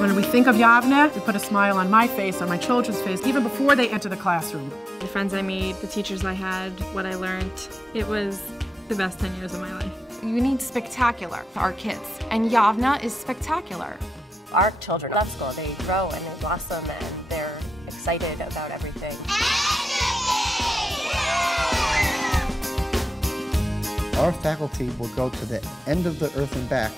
When we think of Yavneh, we put a smile on my face, on my children's face, even before they enter the classroom. The friends I made, the teachers I had, what I learned, it was the best 10 years of my life. You need spectacular for our kids, and Yavneh is spectacular. Our children love school. They grow and they blossom and they're excited about everything. Our faculty will go to the end of the earth and back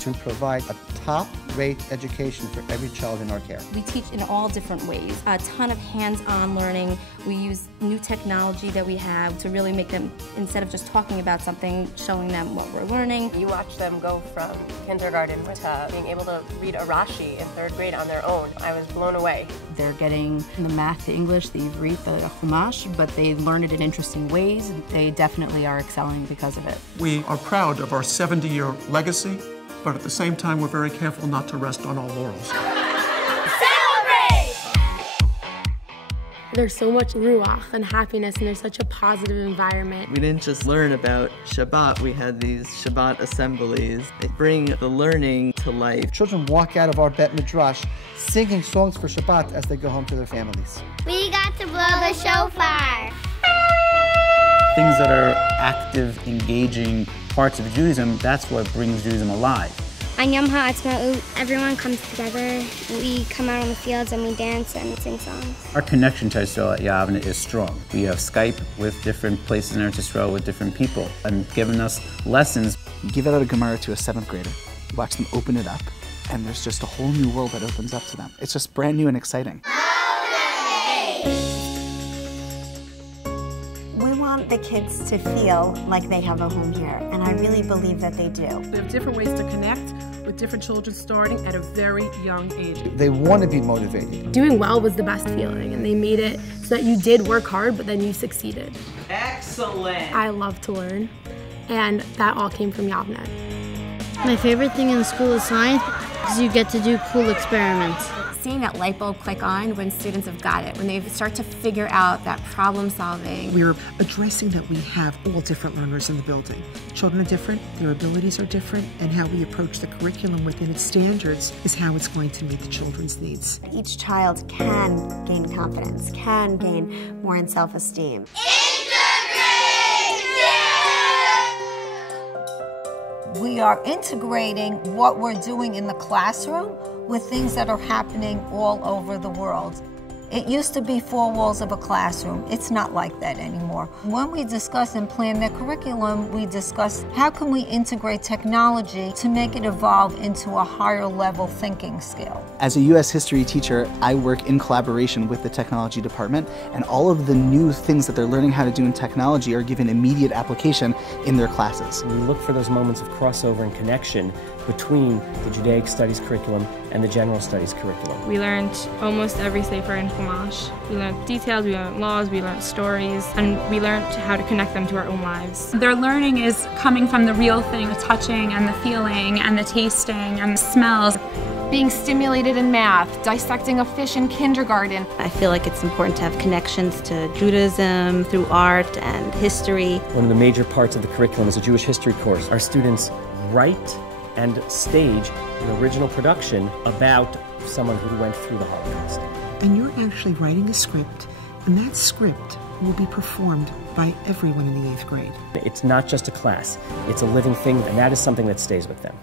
to provide a top-rate education for every child in our care. We teach in all different ways. A ton of hands-on learning. We use new technology that we have to really make them, instead of just talking about something, showing them what we're learning. You watch them go from kindergarten to being able to read a Rashi in 3rd grade on their own. I was blown away. They're getting the math, the English, the Ivrit, the Chumash, but they learn it in interesting ways. They definitely are excelling because of it. We are proud of our 70-year legacy, but at the same time, we're very careful not to rest on our laurels. Celebrate! There's so much ruach and happiness, and there's such a positive environment. We didn't just learn about Shabbat, we had these Shabbat Assemblies. They bring the learning to life. Children walk out of our Bet Midrash singing songs for Shabbat as they go home to their families. We got to blow the shofar. Things that are active, engaging parts of Judaism, that's what brings Judaism alive. On Yom HaAtzmaut, everyone comes together. We come out on the fields and we dance and sing songs. Our connection to Israel at Yavneh is strong. We have Skype with different places in Eretz Yisrael with different people and giving us lessons. You give out a Gemara to a 7th grader, you watch them open it up, and there's just a whole new world that opens up to them. It's just brand new and exciting. We want the kids to feel like they have a home here, and I really believe that they do. We have different ways to connect with different children starting at a very young age. They want to be motivated. Doing well was the best feeling, and they made it so that you did work hard, but then you succeeded. Excellent! I love to learn, and that all came from Yavneh. My favorite thing in school is science because you get to do cool experiments. Seeing that light bulb click on when students have got it, when they start to figure out that problem solving. We're addressing that we have all different learners in the building. Children are different, their abilities are different, and how we approach the curriculum within its standards is how it's going to meet the children's needs. Each child can gain confidence, can gain more in self-esteem. We are integrating what we're doing in the classroom with things that are happening all over the world. It used to be 4 walls of a classroom. It's not like that anymore. When we discuss and plan their curriculum, we discuss how can we integrate technology to make it evolve into a higher level thinking skill. As a U.S. history teacher, I work in collaboration with the technology department, and all of the new things that they're learning how to do in technology are given immediate application in their classes. We look for those moments of crossover and connection between the Judaic Studies curriculum and the General Studies curriculum. We learned almost every sefer in Chumash. We learned details, we learned laws, we learned stories, and we learned how to connect them to our own lives. Their learning is coming from the real thing, the touching and the feeling and the tasting and the smells. Being stimulated in math, dissecting a fish in kindergarten. I feel like it's important to have connections to Judaism through art and history. One of the major parts of the curriculum is a Jewish history course. Our students write and stage an original production about someone who went through the Holocaust. And you're actually writing a script, and that script will be performed by everyone in the 8th grade. It's not just a class, it's a living thing, and that is something that stays with them.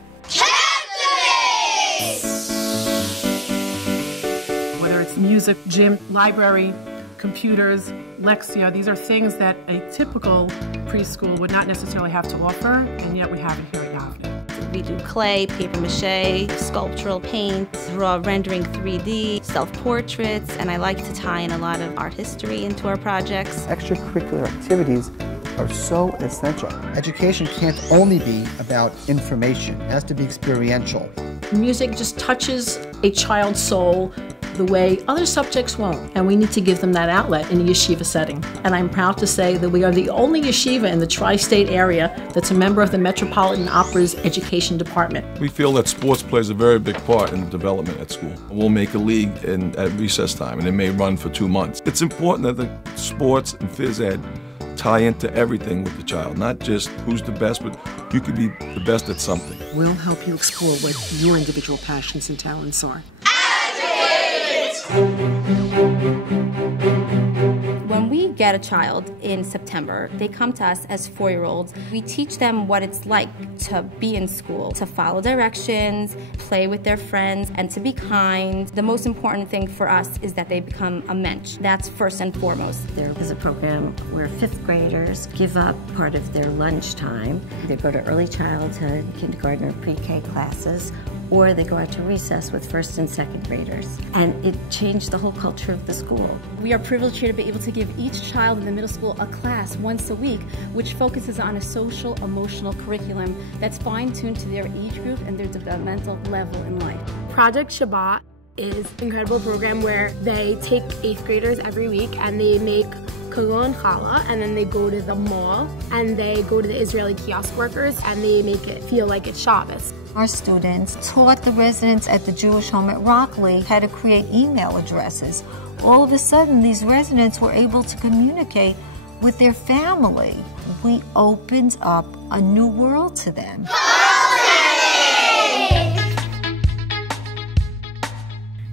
Whether it's music, gym, library, computers, Lexia, these are things that a typical preschool would not necessarily have to offer, and yet we have it here at Yavneh. We do clay, paper mache, sculptural paint, raw rendering 3D, self-portraits, and I like to tie in a lot of art history into our projects. Extracurricular activities are so essential. Education can't only be about information. It has to be experiential. Music just touches a child's soul the way other subjects won't, and we need to give them that outlet in a yeshiva setting. And I'm proud to say that we are the only yeshiva in the tri-state area that's a member of the Metropolitan Opera's Education Department. We feel that sports plays a very big part in the development at school. We'll make a league at recess time, and it may run for 2 months. It's important that the sports and phys ed tie into everything with the child, not just who's the best, but you could be the best at something. We'll help you explore what your individual passions and talents are. When we get a child in September, they come to us as 4-year-olds. We teach them what it's like to be in school, to follow directions, play with their friends, and to be kind. The most important thing for us is that they become a mensch. That's first and foremost. There is a program where 5th graders give up part of their lunch time. They go to early childhood, kindergarten, or pre-K classes, or they go out to recess with 1st and 2nd graders. And it changed the whole culture of the school. We are privileged here to be able to give each child in the middle school a class once a week, which focuses on a social, emotional curriculum that's fine-tuned to their age group and their developmental level in life. Project Shabbat is an incredible program where they take 8th graders every week and they make kugel and challah, and then they go to the mall and they go to the Israeli kiosk workers and they make it feel like it's Shabbos. Our students taught the residents at the Jewish home at Rockley how to create email addresses. All of a sudden, these residents were able to communicate with their family. We opened up a new world to them.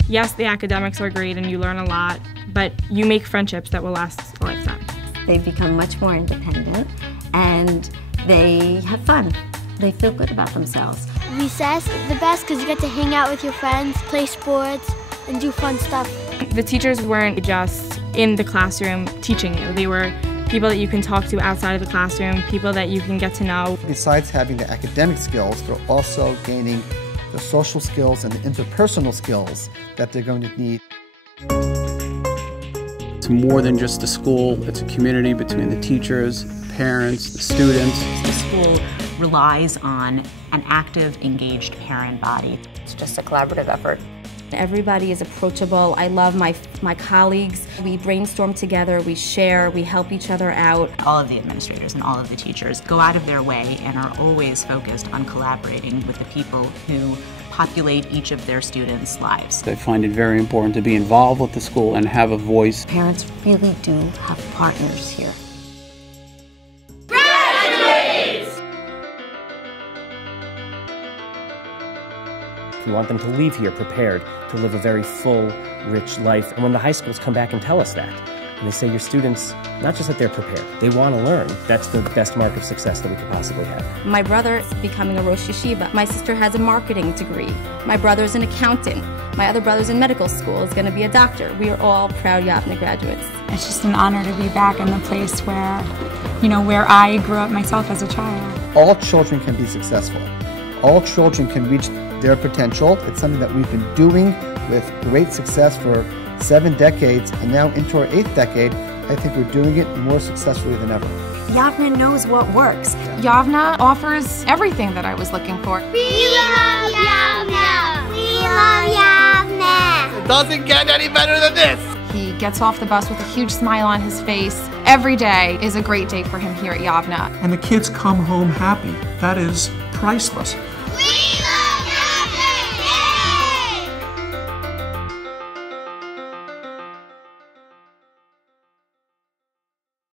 Yes, the academics are great and you learn a lot, but you make friendships that will last a lifetime. They become much more independent and they have fun. They feel good about themselves. Recess is the best because you get to hang out with your friends, play sports, and do fun stuff. The teachers weren't just in the classroom teaching you. They were people that you can talk to outside of the classroom, people that you can get to know. Besides having the academic skills, they're also gaining the social skills and the interpersonal skills that they're going to need. It's more than just a school, it's a community between the teachers, parents, the students. The school relies on an active, engaged parent body. It's just a collaborative effort. Everybody is approachable. I love my colleagues. We brainstorm together, we share, we help each other out. All of the administrators and all of the teachers go out of their way and are always focused on collaborating with the people who populate each of their students' lives. They find it very important to be involved with the school and have a voice. Parents really do have partners here. We want them to leave here prepared to live a very full, rich life. And when the high schools come back and tell us that, and they say your students, not just that they're prepared, they want to learn, that's the best mark of success that we could possibly have. My brother is becoming a Rosh Yeshiva. My sister has a marketing degree. My brother's an accountant. My other brother's in medical school, is going to be a doctor. We are all proud Yavneh graduates. It's just an honor to be back in the place where, where I grew up myself as a child. All children can be successful. All children can reach their potential. It's something that we've been doing with great success for 7 decades, and now into our 8th decade, I think we're doing it more successfully than ever. Yavneh knows what works. Yavneh offers everything that I was looking for. We love Yavneh! We love Yavneh! It doesn't get any better than this! He gets off the bus with a huge smile on his face. Every day is a great day for him here at Yavneh. And the kids come home happy. That is priceless.